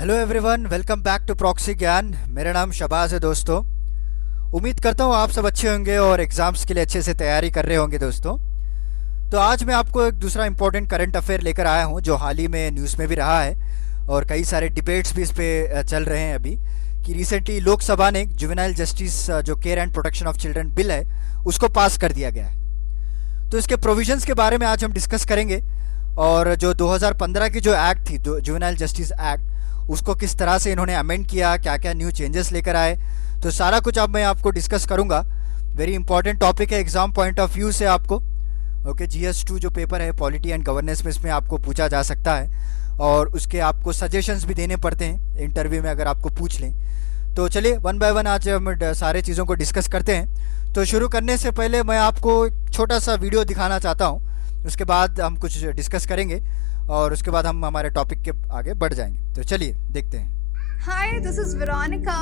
Hello everyone, welcome back to proxy Gyan. मेरा नाम शबाज है दोस्तों। उम्मीद करता हूँ आप सब अच्छे होंगे और एग्ज़ाम्स के लिए अच्छे से तैयारी कर रहे होंगे दोस्तों। तो आज मैं आपको एक दूसरा इंपॉर्टेंट करंट अफेयर लेकर आया हूँ जो हाल ही में न्यूज़ में भी रहा है और कई सारे डिबेट्स भी इस पे चल रहे हैं अभी कि रिसेंटली लोकसभा ने जुवेनाइल जस्टिस जो care and protection of children bill है उसको पास कर दिया गया है। तो इसके प्रोविजंस के बारे में आज हम डिस्कस करेंगे और जो 2015 की जो एक्ट थी जुवेनाइल जस्टिस एक्ट, उसको किस तरह से इन्होंने अमेंड किया, क्या क्या न्यू चेंजेस लेकर आए, तो सारा कुछ अब मैं आपको डिस्कस करूंगा। वेरी इंपॉर्टेंट टॉपिक है एग्जाम पॉइंट ऑफ व्यू से आपको। ओके, GS2 जो पेपर है पॉलिटी एंड गवर्नेंस में, इसमें आपको पूछा जा सकता है और उसके आपको सजेशंस भी देने पड़ते हैं इंटरव्यू में अगर आपको पूछ लें। तो चलिए वन बाय वन आज हम सारे चीज़ों को डिस्कस करते हैं। तो शुरू करने से पहले मैं आपको एक छोटा सा वीडियो दिखाना चाहता हूँ, उसके बाद हम कुछ डिस्कस करेंगे और उसके बाद हम हमारे टॉपिक के आगे बढ़ जाएंगे। तो चलिए देखते हैं। हाय, दिस इज वेरोनिका।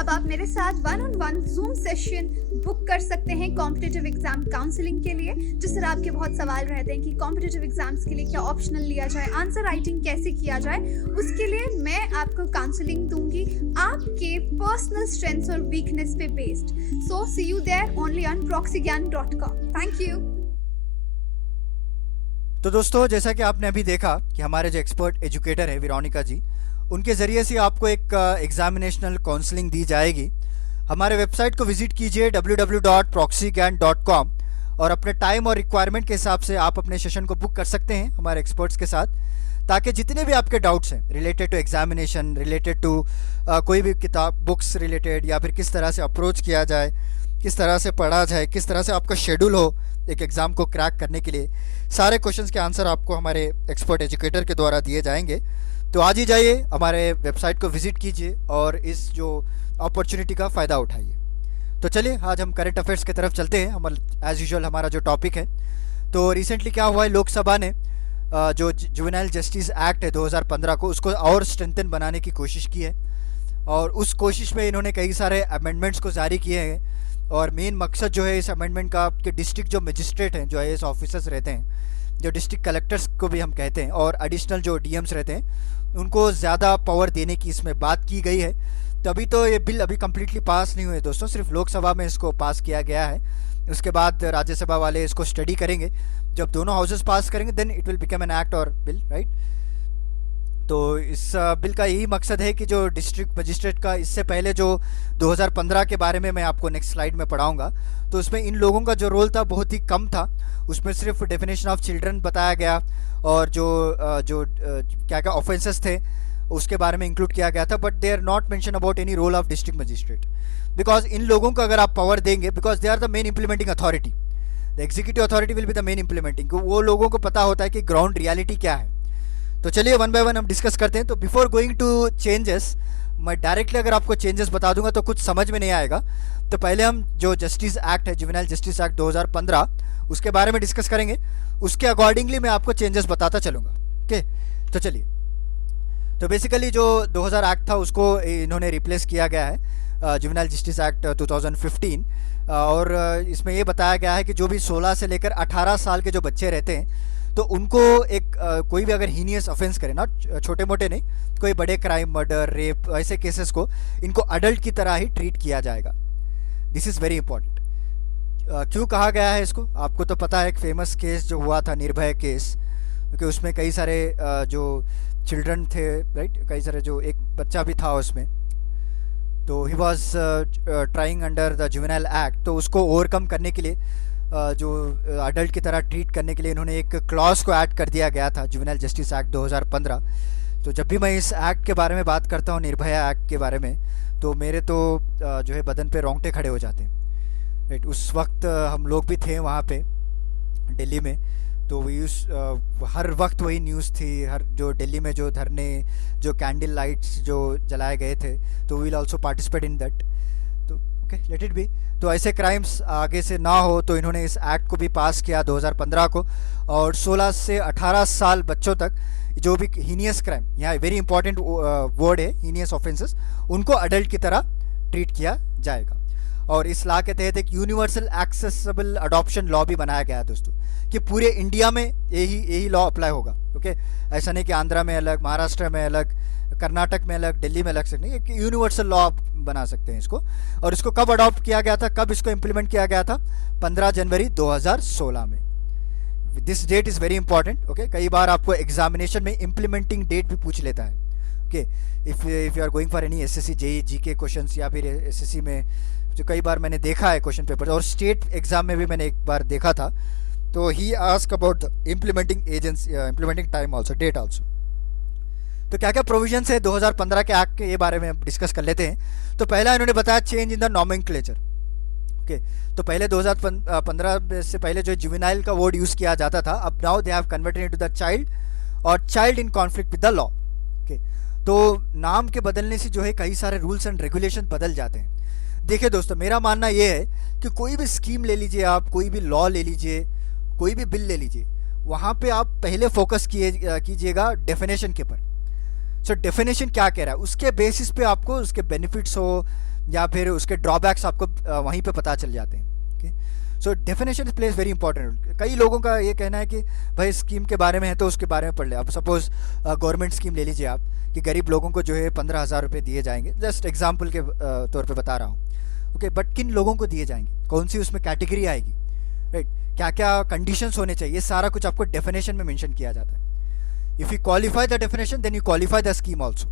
अब आप मेरे साथ one on one zoom session book कर सकते हैं कॉम्पिटिटिव एग्जाम काउंसलिंग के लिए। जिस तरह आपके बहुत सवाल रहते हैं कि कॉम्पिटिटिव एग्जाम्स के लिए क्या ऑप्शनल लिया जाए, आंसर राइटिंग कैसे किया जाए, उसके लिए मैं आपको काउंसलिंग दूंगी आपके पर्सनल स्ट्रेंथ्स और वीकनेस पे based. So see you there only on proxygyan.com। Thank you. तो दोस्तों, जैसा कि आपने अभी देखा कि हमारे जो एक्सपर्ट एजुकेटर है वेरोनिका जी, उनके ज़रिए से आपको एक एग्जामिनेशनल काउंसलिंग दी जाएगी। हमारे वेबसाइट को विजिट कीजिए www.proxygyan.com और अपने टाइम और रिक्वायरमेंट के हिसाब से आप अपने सेशन को बुक कर सकते हैं हमारे एक्सपर्ट्स के साथ, ताकि जितने भी आपके डाउट्स हैं related to examination, related to कोई भी किताब बुक्स रिलेटेड, या फिर किस तरह से अप्रोच किया जाए, किस तरह से पढ़ा जाए, किस तरह से आपका शेड्यूल हो एक एग्ज़ाम को क्रैक करने के लिए, सारे क्वेश्चंस के आंसर आपको हमारे एक्सपर्ट एजुकेटर के द्वारा दिए जाएंगे। तो आज ही जाइए हमारे वेबसाइट को विजिट कीजिए और इस जो अपॉर्चुनिटी का फ़ायदा उठाइए। तो चलिए आज हम करंट अफेयर्स की तरफ चलते हैं। हम एज़ यूजुअल हमारा जो टॉपिक है, तो रिसेंटली क्या हुआ है, लोकसभा ने जो जुवेनाइल जस्टिस एक्ट है 2015 को, उसको और स्ट्रेंथन बनाने की कोशिश की है और उस कोशिश में इन्होंने कई सारे अमेंडमेंट्स को जारी किए हैं। और मेन मकसद जो है इस अमेंडमेंट का कि डिस्ट्रिक्ट जो मजिस्ट्रेट हैं, जो IAS ऑफिसर्स रहते हैं, जो डिस्ट्रिक्ट कलेक्टर्स को भी हम कहते हैं, और एडिशनल जो DMs रहते हैं, उनको ज़्यादा पावर देने की इसमें बात की गई है। तो अभी तो ये बिल अभी कम्प्लीटली पास नहीं हुए दोस्तों, सिर्फ लोकसभा में इसको पास किया गया है। उसके बाद राज्यसभा वाले इसको स्टडी करेंगे। जब दोनों हाउसेस पास करेंगे then it will become an act और बिल, राइट। तो इस बिल का यही मकसद है कि जो डिस्ट्रिक्ट मजिस्ट्रेट का, इससे पहले जो 2015 के बारे में मैं आपको नेक्स्ट स्लाइड में पढ़ाऊंगा, तो उसमें इन लोगों का जो रोल था बहुत ही कम था। उसमें सिर्फ डेफिनेशन ऑफ चिल्ड्रन बताया गया और जो क्या क्या ऑफेंसेस थे उसके बारे में इंक्लूड किया गया था, but they are not mention about any role of district magistrate. Because इन लोगों को अगर आप पावर देंगे, because they are the main implementing authority, the executive authority will be the main implementing, वो लोगों को पता होता है कि ग्राउंड रियलिटी क्या है। तो चलिए वन बाय वन हम डिस्कस करते हैं। तो बिफोर गोइंग टू चेंजेस, मैं डायरेक्टली अगर आपको चेंजेस बता दूंगा तो कुछ समझ में नहीं आएगा। तो पहले हम जो जस्टिस एक्ट है, जुवेनाइल जस्टिस एक्ट 2015, उसके बारे में डिस्कस करेंगे। उसके अकॉर्डिंगली मैं आपको चेंजेस बताता चलूँगा। ओके, तो चलिए। तो बेसिकली जो 2000 एक्ट था उसको इन्होंने रिप्लेस किया गया है जुवेनाइल जस्टिस एक्ट 2015, और इसमें ये बताया गया है कि जो भी 16 से लेकर 18 साल के जो बच्चे रहते हैं, तो उनको एक कोई भी अगर हीनियस ऑफेंस करे, नॉट छोटे मोटे नहीं, कोई बड़े क्राइम, मर्डर, रेप, ऐसे केसेस को इनको अडल्ट की तरह ही ट्रीट किया जाएगा। This is very important. क्यों कहा गया है इसको, आपको तो पता है, एक फेमस केस जो हुआ था निर्भया केस, क्योंकि उसमें कई सारे जो चिल्ड्रन थे, राइट, कई सारे, जो एक बच्चा भी था उसमें, तो he was trying under the juvenile act. तो उसको ओवरकम करने के लिए जो अडल्ट की तरह ट्रीट करने के लिए इन्होंने एक क्लॉज को ऐड कर दिया गया था जुवेनाइल जस्टिस एक्ट 2015। तो जब भी मैं इस एक्ट के बारे में बात करता हूँ, निर्भया एक्ट के बारे में, तो मेरे तो जो है बदन पे रोंगटे खड़े हो जाते हैं, राइट। उस वक्त हम लोग भी थे वहाँ पे दिल्ली में, तो हर वक्त वही न्यूज़ थी, हर जो दिल्ली में जो धरने, जो कैंडल लाइट्स जो जलाए गए थे, तो we will also participate in that. तो ओके, लेट इट बी। तो ऐसे क्राइम्स आगे से ना हो, तो इन्होंने इस एक्ट को भी पास किया 2015 को, और 16 से 18 साल बच्चों तक जो भी हीनियस क्राइम, यहाँ वेरी इंपॉर्टेंट वर्ड है हीनियस ऑफेंसेस, उनको अडल्ट की तरह ट्रीट किया जाएगा। और इस लॉ के तहत एक यूनिवर्सल एक्सेसिबल अडॉप्शन लॉ भी बनाया गया है दोस्तों, कि पूरे इंडिया में यही लॉ अप्लाई होगा। ओके, ऐसा नहीं कि आंध्रा में अलग, महाराष्ट्र में अलग, कर्नाटक में अलग, दिल्ली में अलग से नहीं, एक यूनिवर्सल लॉ बना सकते हैं इसको। और इसको कब अडॉप्ट किया गया था, कब इसको इम्प्लीमेंट किया गया था? 15 जनवरी 2016 में। This that is very important. Okay, कई बार आपको एग्जामिनेशन में इम्प्लीमेंटिंग डेट भी पूछ लेता है। Okay, if you are going for any SSC JE GK questions, या फिर एसएससी में जो कई बार मैंने देखा है क्वेश्चन पेपर, और स्टेट एग्जाम में भी मैंने एक बार देखा था, तो he ask about implementing agency, implementing time also, date also. तो क्या क्या प्रोविजंस है 2015 के एक्ट के, ये बारे में डिस्कस कर लेते हैं। तो पहला इन्होंने बताया change in the nomenclature. Okay, तो पहले 2015 से पहले जो जुवेनाइल का वर्ड यूज़ किया जाता था, अब now they have converted into the child और child in conflict with the law. Okay, तो नाम के बदलने से जो है कई सारे रूल्स एंड रेगुलेशन बदल जाते हैं। देखिए दोस्तों, मेरा मानना ये है कि कोई भी स्कीम ले लीजिए आप, कोई भी लॉ ले लीजिए, कोई भी बिल ले लीजिए, वहाँ पे आप पहले फोकस कीजिएगा डेफिनेशन के ऊपर। सो डेफिनेशन क्या कह रहा है, उसके बेसिस पे आपको उसके बेनिफिट्स हो या फिर उसके ड्रॉबैक्स आपको वहीं पे पता चल जाते हैं। Okay, so definition plays very important role. कई लोगों का ये कहना है कि भाई स्कीम के बारे में है तो उसके बारे में पढ़ ले। आप सपोज गवर्नमेंट स्कीम ले लीजिए आप, कि गरीब लोगों को जो है 15,000 रुपये दिए जाएंगे, जस्ट एग्जाम्पल के तौर पर बता रहा हूँ। ओके, बट किन लोगों को दिए जाएंगे, कौन सी उसमें कैटेगरी आएगी, राइट, क्या क्या कंडीशंस होने चाहिए, ये सारा कुछ आपको डेफिनेशन में मेंशन किया जाता है। If you qualify the definition then you qualify the scheme also.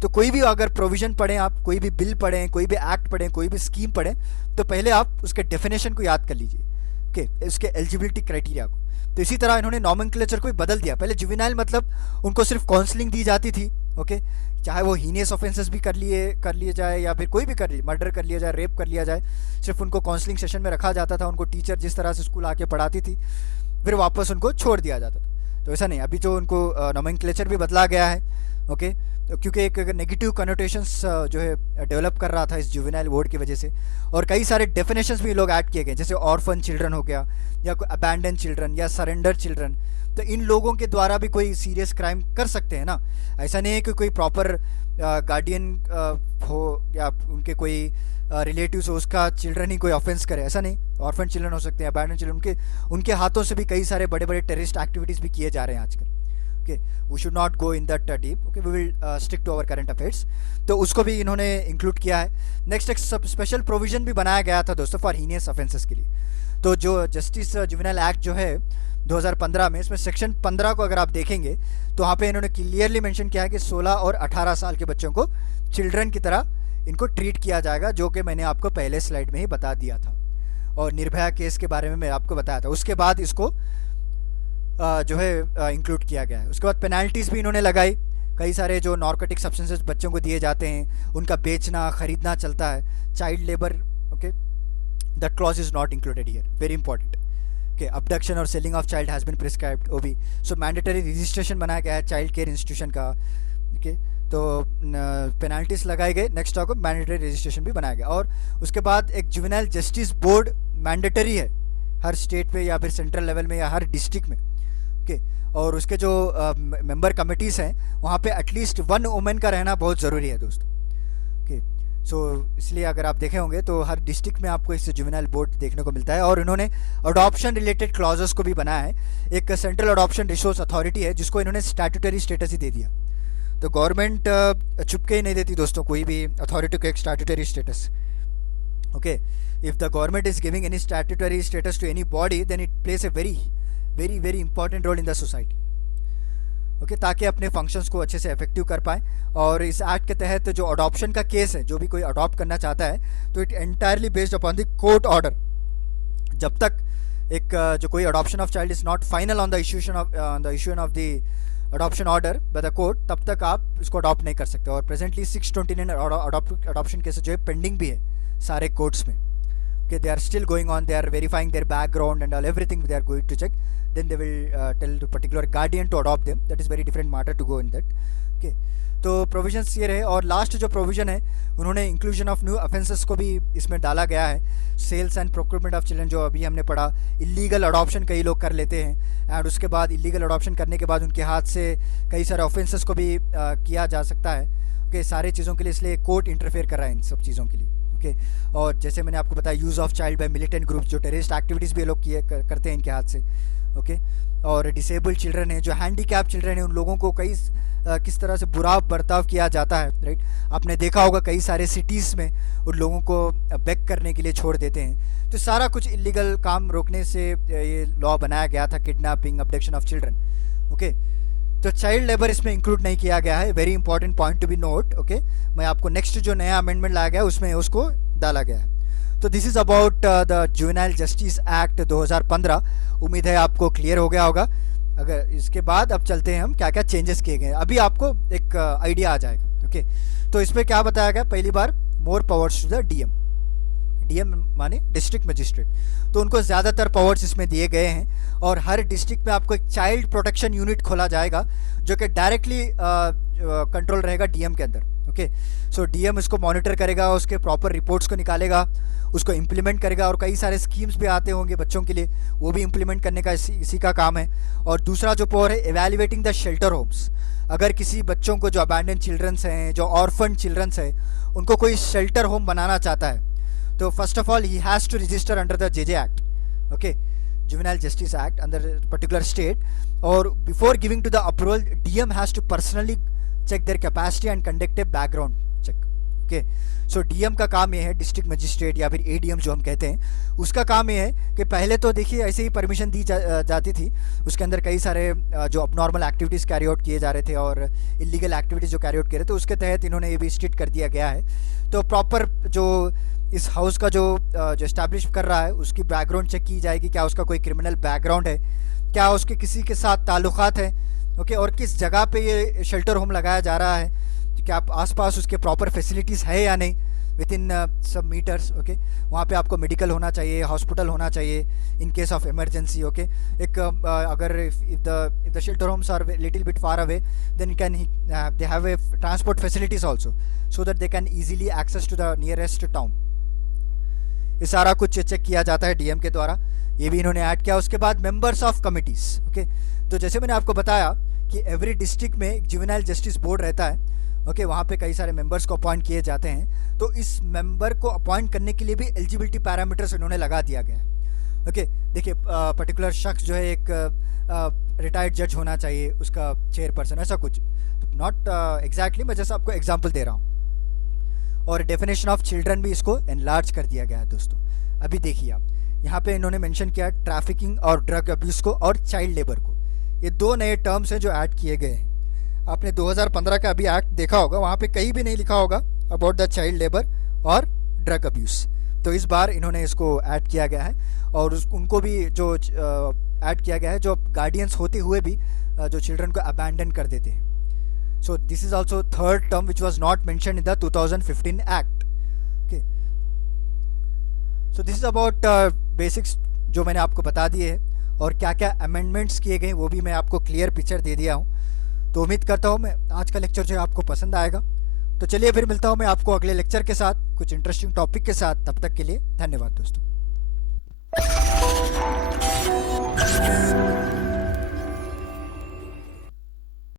तो कोई भी अगर प्रोविजन पढ़ें आप, कोई भी बिल पढ़ें, कोई भी एक्ट पढ़ें, कोई भी स्कीम पढ़ें, तो पहले आप उसके डेफिनेशन को याद कर लीजिए, ओके, उसके एलिजिबिलिटी क्राइटेरिया को। तो इसी तरह इन्होंने नॉमेनक्लेचर को भी बदल दिया। पहले जुवेनाइल मतलब उनको सिर्फ काउंसलिंग दी जाती थी। ओके, चाहे वो हीनियस ऑफेंसेस भी कर लिए जाए, या फिर कोई भी कर लिए, मर्डर कर लिया जाए, रेप कर लिया जाए, सिर्फ उनको काउंसलिंग सेशन में रखा जाता था। उनको टीचर जिस तरह से स्कूल आके पढ़ाती थी, फिर वापस उनको छोड़ दिया जाता था। तो ऐसा नहीं, अभी जो उनको नॉमेनक्लेचर भी बदला गया है। ओके, क्योंकि एक नेगेटिव कनोटेशंस जो है डेवलप कर रहा था इस जुवेनाइल वर्ड की वजह से, और कई सारे डेफिनेशंस भी लोग ऐड किए गए, जैसे ऑर्फन चिल्ड्रन हो गया, या कोई अबैंडन चिल्ड्रन, या सरेंडर चिल्ड्रन। तो इन लोगों के द्वारा भी कोई सीरियस क्राइम कर सकते हैं ना। ऐसा नहीं है कि कोई प्रॉपर गार्डियन हो या उनके कोई रिलेटिव्स हो, उसका चिल्ड्रन ही कोई ऑफेंस करे, ऐसा नहीं। ऑर्फन चिल्ड्रन हो सकते हैं, अबैंडन चिल्ड्रन, उनके हाथों से भी कई सारे बड़े बड़े टेररिस्ट एक्टिविटीज़ भी किए जा रहे हैं आजकल। Okay, we should not go in that deep. Okay, we will stick to our current affairs. तो उसको भी इन्होंने इंक्लूड किया है। नेक्स्ट एक स्पेशल प्रोविजन भी बनाया गया था दोस्तों फॉर हीनियस ऑफेंसेस के लिए। तो जो जस्टिस जुवेनाइल एक्ट जो है 2015 में, इसमें सेक्शन 15 को अगर आप देखेंगे तो वहाँ पे इन्होंने क्लियरली मेंशन किया है कि 16 और 18 साल के बच्चों को चिल्ड्रन की तरह इनको ट्रीट किया जाएगा, जो कि मैंने आपको पहले स्लाइड में ही बता दिया था, और निर्भया केस के बारे में मैं आपको बताया था। उसके बाद इसको जो है इंक्लूड किया गया है। उसके बाद पेनल्टीज़ भी इन्होंने लगाई। कई सारे जो नार्कोटिक सब्सटेंसेस बच्चों को दिए जाते हैं, उनका बेचना खरीदना चलता है। Child labour, okay, that clause is not included here, very important. Okay, abduction और selling of child has been prescribed, वो भी। सो मैंडेटरी रजिस्ट्रेशन बनाया गया है चाइल्ड केयर इंस्टीट्यूशन का। ओके, तो पेनल्टीज लगाए गए। नेक्स्ट आपको मैंडेटरी रजिस्ट्रेशन भी बनाया गया। और उसके बाद एक जुवेनाइल जस्टिस बोर्ड मैंडेटरी है हर स्टेट पे, या फिर सेंट्रल लेवल में, या हर डिस्ट्रिक्ट में। ओके, और उसके जो मेंबर कमिटीज़ हैं वहाँ पे एटलीस्ट 1 वुमेन का रहना बहुत ज़रूरी है दोस्तों। ओके, सो इसलिए अगर आप देखे होंगे तो हर डिस्ट्रिक्ट में आपको इस जुवेनाइल बोर्ड देखने को मिलता है। और इन्होंने अडॉप्शन रिलेटेड क्लॉजेस को भी बनाया है। एक सेंट्रल अडॉप्शन रिसोर्स अथॉरिटी है, जिसको इन्होंने स्टैट्यूटरी स्टेटस ही दे दिया। तो गवर्नमेंट चुपके ही नहीं देती दोस्तों कोई भी अथॉरिटी को एक statutory status. Okay, if the government is giving any statutory status to any body, then it plays a very very very important role in the society. Okay, ताकि अपने फंक्शंस को अच्छे से इफेक्टिव कर पाएँ। और इस एक्ट के तहत जो अडॉप्शन का केस है, जो भी कोई अडॉप्ट करना चाहता है, तो it entirely based upon the court order. जब तक एक जो कोई adoption of child is not final on the issuance of the adoption order by the court, तब तक आप इसको अडॉप्ट नहीं कर सकते। और प्रेजेंटली 629 अडॉप्शन केसेस जो है पेंडिंग भी है सारे कोर्ट्स में। Okay, they are still going on, they are verifying their background and all, everything they are going to check, then they will tell the particular guardian to adopt them. That is very different matter to go in that. Okay, तो provisions ये रहे। और last जो provision है, उन्होंने inclusion of new offences को भी इसमें डाला गया है। Sales and procurement of children, जो अभी हमने पढ़ा, इलीगल अडॉप्शन कई लोग कर लेते हैं, एंड उसके बाद इलीगल अडॉप्शन करने के बाद उनके हाथ से कई सारे ऑफेंसेस को भी किया जा सकता है। ओके, सारे चीज़ों के लिए, इसलिए कोर्ट इंटरफेयर कर रहा है इन सब चीज़ों के लिए। ओके, और जैसे मैंने आपको बताया, use of child by militant groups, जो टेररिस्ट एक्टिविटीज़ भी ये लोग करते हैं इनके हाथ से। ओके, और डिसेबल्ड चिल्ड्रन है, जो हैंडीकैप चिल्ड्रन है, उन लोगों को कई किस तरह से बुरा बर्ताव किया जाता है, राइट। आपने देखा होगा कई सारे सिटीज़ में उन लोगों को बेक करने के लिए छोड़ देते हैं। तो सारा कुछ इलीगल काम रोकने से ये लॉ बनाया गया था, kidnapping, abduction of children, okay. तो चाइल्ड लेबर इसमें इंक्लूड नहीं किया गया है, very important point to be note, okay. मैं आपको नेक्स्ट जो नया अमेंडमेंट लाया गया उसमें उसको डाला गया है। तो this is about the juvenile justice act 2015। उम्मीद है आपको क्लियर हो गया होगा। अगर इसके बाद अब चलते हैं हम क्या क्या चेंजेस किए गए, अभी आपको एक आइडिया आ जाएगा, ओके। तो इसमें क्या बताया गया, पहली बार more powers to the DM. DM माने डिस्ट्रिक्ट मजिस्ट्रेट, तो उनको ज़्यादातर पावर्स इसमें दिए गए हैं। और हर डिस्ट्रिक्ट में आपको एक चाइल्ड प्रोटेक्शन यूनिट खोला जाएगा जो कि डायरेक्टली कंट्रोल रहेगा डीएम के अंदर, ओके। सो डीएम इसको मॉनिटर करेगा, उसके प्रॉपर रिपोर्ट्स को निकालेगा, उसको इम्प्लीमेंट करेगा। और कई सारे स्कीम्स भी आते होंगे बच्चों के लिए, वो भी इम्प्लीमेंट करने का इसी का काम है। और दूसरा जो पावर है, एवेल्युएटिंग द शेल्टर होम्स। अगर किसी बच्चों को जो अबैंडन चिल्ड्रंस हैं, जो ऑर्फन चिल्ड्रंस हैं, उनको कोई शेल्टर होम बनाना चाहता है, तो first of all he has to register under the JJ act, okay, juvenile justice act under particular state. और before giving to the approval, DM has to personally check their capacity and conduct a background check, okay. So DM का काम ये है, district magistrate या फिर ADM जो हम कहते हैं, उसका काम ये है कि पहले तो देखिए ऐसे ही परमिशन दी जाती थी, उसके अंदर कई सारे जो अबनॉर्मल एक्टिविटीज़ कैरी आउट किए जा रहे थे और इलीगल एक्टिविटीज़ जो कैरी आउट किए रहे थे, उसके तहत इन्होंने ये भी स्ट्रिक्ट कर दिया गया है। तो प्रॉपर जो इस हाउस का जो इस्टेब्लिश कर रहा है, उसकी बैकग्राउंड चेक की जाएगी, क्या उसका कोई क्रिमिनल बैकग्राउंड है, क्या उसके किसी के साथ ताल्लुकात हैं, ओके। और किस जगह पे ये शेल्टर होम लगाया जा रहा है, क्या आसपास उसके प्रॉपर फैसिलिटीज़ है या नहीं, विद इन सब मीटर्स, ओके। वहाँ पे आपको मेडिकल होना चाहिए, हॉस्पिटल होना चाहिए in case of emergency, okay. एक अगर if the shelter homes are little bit far away, then can they have a transport facilities also, so that they can easily access to the nearest town. ये सारा कुछ check किया जाता है DM के द्वारा, ये भी इन्होंने ऐड किया। उसके बाद मेंबर्स ऑफ कमिटीज़, ओके। तो जैसे मैंने आपको बताया कि एवरी डिस्ट्रिक्ट में एक जुवेनाइल जस्टिस बोर्ड रहता है, ओके। वहाँ पे कई सारे मेंबर्स को अपॉइंट किए जाते हैं। तो इस मेंबर को अपॉइंट करने के लिए भी एलिजिबिलिटी पैरामीटर्स इन्होंने लगा दिया गया है, ओके। देखिए पर्टिकुलर शख्स जो है एक रिटायर्ड जज होना चाहिए, उसका चेयरपर्सन, ऐसा कुछ, नॉट एग्जैक्टली, मैं जैसा आपको एग्जांपल दे रहा हूँ। और डेफिनेशन ऑफ चिल्ड्रन भी इसको एनलार्ज कर दिया गया है दोस्तों। अभी देखिए आप यहाँ पे इन्होंने मेंशन किया ट्रैफिकिंग और ड्रग अब्यूज़ को और चाइल्ड लेबर को, ये दो नए टर्म्स हैं जो ऐड किए गए हैं। आपने 2015 का अभी एक्ट देखा होगा, वहाँ पे कहीं भी नहीं लिखा होगा अबाउट द चाइल्ड लेबर और ड्रग अब्यूज़। तो इस बार इन्होंने इसको ऐड किया गया है। और उनको भी जो ऐड किया गया है जो गार्डियंस होते हुए भी जो चिल्ड्रन को अबैंडन कर देते हैं। So this is also third term which was not mentioned in the 2015 Act. Okay. So this is about basics जो मैंने आपको बता दिए हैं, और क्या क्या अमेंडमेंट्स किए गए वो भी मैं आपको क्लियर पिक्चर दे दिया हूँ। तो उम्मीद करता हूँ मैं आज का लेक्चर जो है आपको पसंद आएगा। तो चलिए फिर मिलता हूँ मैं आपको अगले लेक्चर के साथ कुछ इंटरेस्टिंग टॉपिक के साथ। तब तक के लिए धन्यवाद दोस्तों।